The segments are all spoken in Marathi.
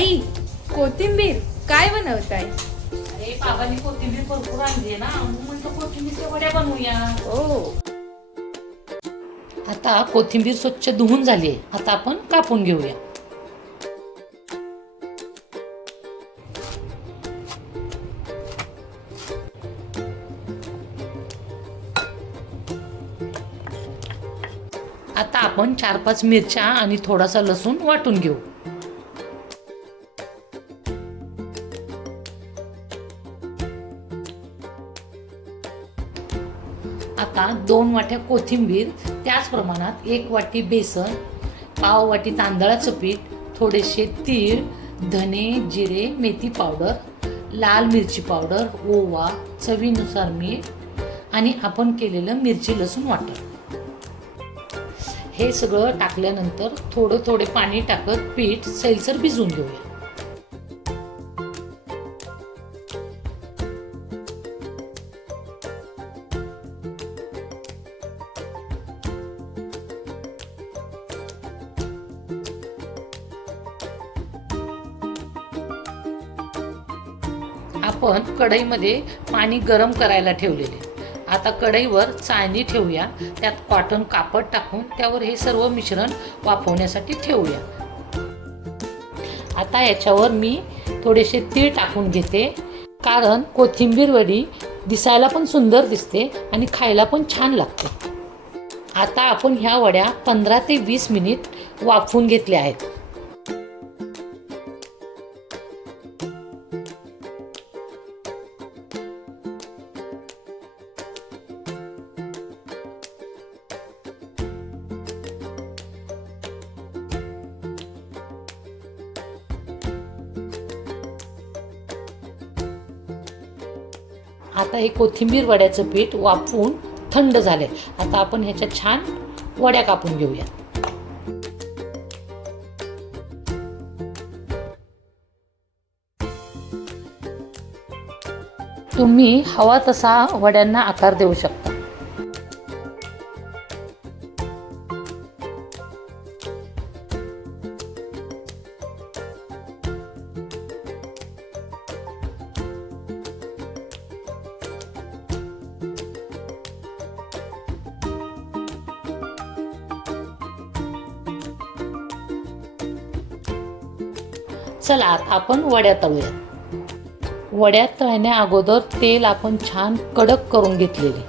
आई, कोथिंबीर काय बनवताय? अरे बाबांनी कोथिंबीर भरपूर आणली ना, म्हणतो कोथिंबीरच्या वड्या बनवूया. ओ, आता कोथिंबीर स्वच्छ धुवून झाली आहे. आता आपण कापून घेऊया. आता आपण 4-5 मिरच्या आणि थोडासा लसूण वाटून घेऊ. आता 2 वाट्या कोथिंबीर, त्याच प्रमाणात 1 वाटी बेसन, पाव वाटी तांदळाचं पीठ, थोडेसे तीळ, धने, जिरे, मेथी पावडर, लाल मिरची पावडर, ओवा, चवीनुसार मीठ आणि आपण केलेलं मिरची लसूण वाटण. हे सगळं टाकल्यानंतर थोडं थोडे पाणी टाकत पीठ सैलसर भिजवून घेऊया. आपण कढईमध्ये पाणी गरम करायला ठेवलेले. आता कढईवर चाळणी ठेवूया. त्यात कॉटन कापड टाकून त्यावर हे सर्व मिश्रण वाफवण्यासाठी ठेवूया. आता याच्यावर मी थोडेसे तीळ टाकून घेते, कारण कोथिंबीर वडी दिसायला पण सुंदर दिसते आणि खायला पण छान लागते. आता आपण ह्या वड्या 15 ते 20 मिनिट वाफवून घेतल्या आहेत. आता हे कोथिंबीर वड्याचं पीठ वाफवून थंड झाले. आता आपण ह्याच्या छान वड्या कापून घेऊया. तुम्ही हवा तसा वड्यांना आकार देऊ शकता. चला आता आपण वड्या तळूया. वड्या तळण्या अगोदर तेल आपण छान कडक करून घेतलेले.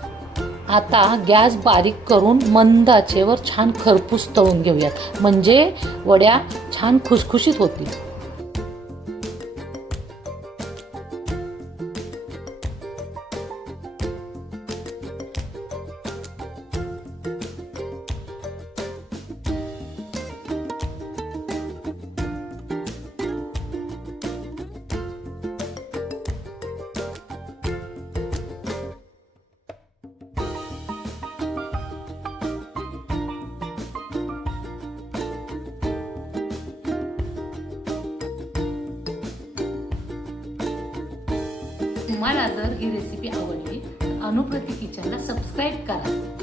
आता गॅस बारीक करून मंद आचेवर छान खरपूस तळून घेऊयात, म्हणजे वड्या छान खुसखुशीत होतील. तुम्हाला जर ही रेसिपी आवडली तर अनुप्रती किचनला सबस्क्राईब करा.